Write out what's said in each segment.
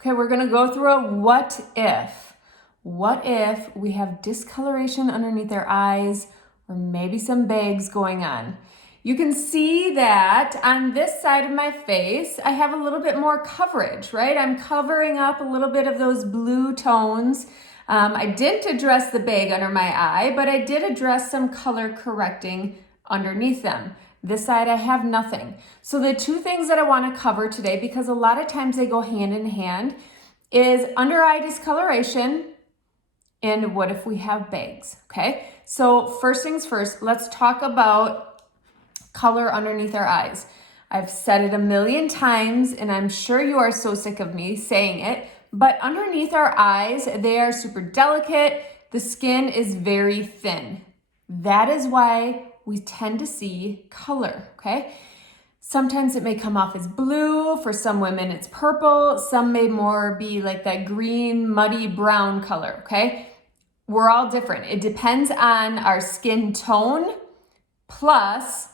Okay, we're gonna go through a what if. What if we have discoloration underneath our eyes or maybe some bags going on? You can see that on this side of my face, I have a little bit more coverage, right? I'm covering up a little bit of those blue tones. I didn't address the bag under my eye, but I did address some color correcting underneath them. This side I have nothing. So the two things that I want to cover today, because a lot of times they go hand in hand, is under eye discoloration and what if we have bags, okay? So first things first, let's talk about color underneath our eyes. I've said it a million times and I'm sure you are so sick of me saying it, but underneath our eyes, they are super delicate. The skin is very thin. That is why we tend to see color, okay? Sometimes it may come off as blue. For some women, it's purple. Some may more be like that green, muddy brown color, okay? We're all different. It depends on our skin tone, plus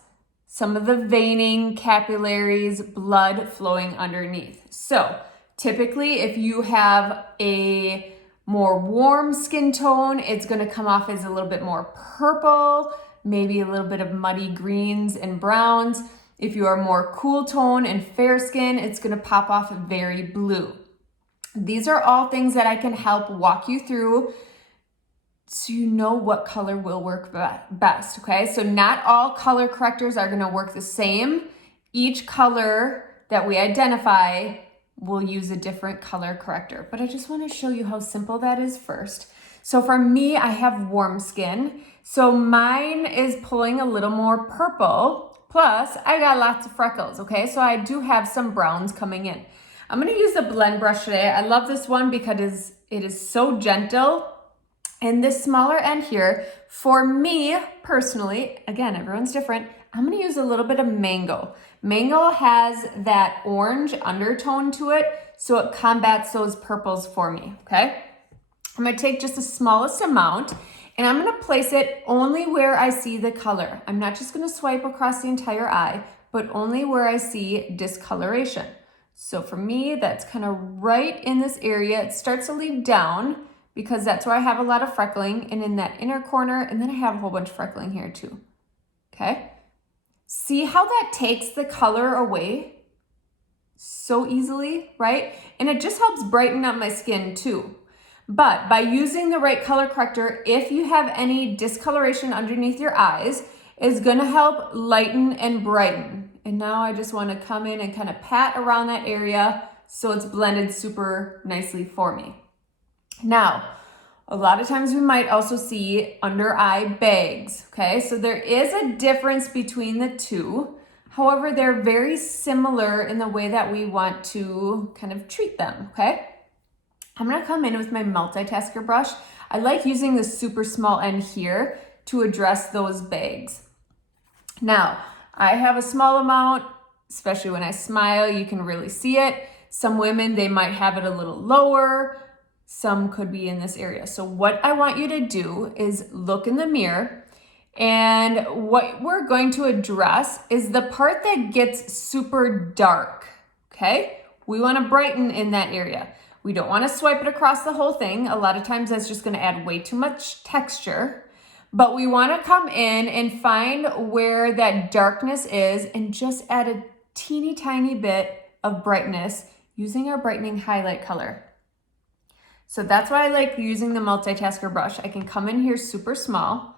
some of the veining, capillaries, blood flowing underneath. So typically, if you have a more warm skin tone, it's gonna come off as a little bit more purple, maybe a little bit of muddy greens and browns. If you are more cool tone and fair skin, it's gonna pop off very blue. These are all things that I can help walk you through so you know what color will work best, okay? So not all color correctors are gonna work the same. Each color that we identify will use a different color corrector, but I just wanna show you how simple that is first. So for me, I have warm skin. So mine is pulling a little more purple, plus I got lots of freckles, okay? So I do have some browns coming in. I'm gonna use a blend brush today. I love this one because it is so gentle. And this smaller end here, for me personally, again, everyone's different, I'm gonna use a little bit of mango. Mango has that orange undertone to it, so it combats those purples for me, okay? I'm gonna take just the smallest amount and I'm gonna place it only where I see the color. I'm not just gonna swipe across the entire eye, but only where I see discoloration. So for me, that's kind of right in this area. It starts to lead down because that's where I have a lot of freckling, and in that inner corner, and then I have a whole bunch of freckling here too, okay? See how that takes the color away so easily, right? And it just helps brighten up my skin too. But by using the right color corrector, if you have any discoloration underneath your eyes, is gonna help lighten and brighten. And now I just wanna come in and kind of pat around that area so it's blended super nicely for me. Now, a lot of times we might also see under eye bags, okay? So there is a difference between the two. However, they're very similar in the way that we want to kind of treat them, okay? I'm gonna come in with my multitasker brush. I like using the super small end here to address those bags. Now, I have a small amount, especially when I smile, you can really see it. Some women, they might have it a little lower. Some could be in this area. So what I want you to do is look in the mirror, and what we're going to address is the part that gets super dark, okay? We wanna brighten in that area. We don't wanna swipe it across the whole thing. A lot of times that's just gonna add way too much texture, but we wanna come in and find where that darkness is and just add a teeny tiny bit of brightness using our brightening highlight color. So that's why I like using the multitasker brush. I can come in here super small,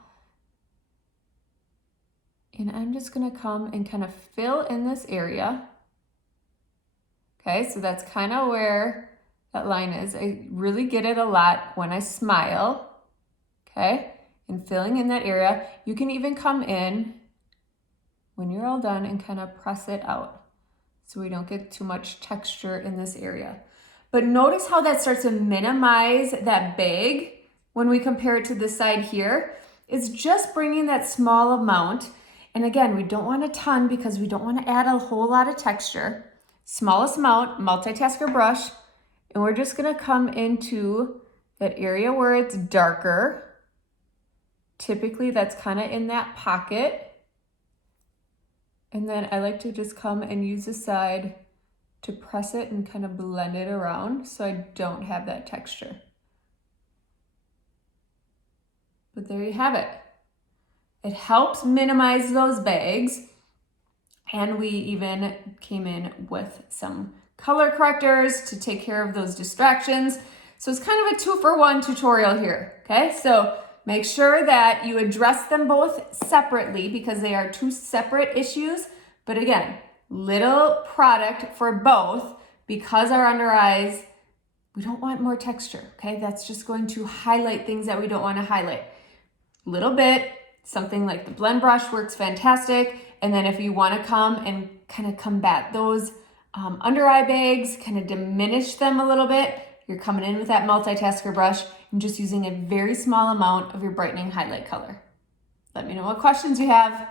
and I'm just gonna come and kind of fill in this area. Okay, so that's kind of where that line is. I really get it a lot when I smile, okay? And filling in that area. You can even come in when you're all done and kind of press it out so we don't get too much texture in this area. But notice how that starts to minimize that bag when we compare it to this side here. It's just bringing that small amount. And again, we don't want a ton because we don't want to add a whole lot of texture. Smallest amount, multitasker brush, and we're just gonna come into that area where it's darker. Typically that's kind of in that pocket. And then I like to just come and use the side to press it and kind of blend it around so I don't have that texture. But there you have it. It helps minimize those bags. And we even came in with some color correctors to take care of those distractions. So it's kind of a 2-for-1 tutorial here, okay? So make sure that you address them both separately because they are 2 separate issues. But again, little product for both because our under eyes, we don't want more texture, okay? That's just going to highlight things that we don't want to highlight. Little bit, something like the blend brush works fantastic. And then if you want to come and kind of combat those under eye bags, kind of diminish them a little bit, you're coming in with that multitasker brush and just using a very small amount of your brightening highlight color. Let me know what questions you have.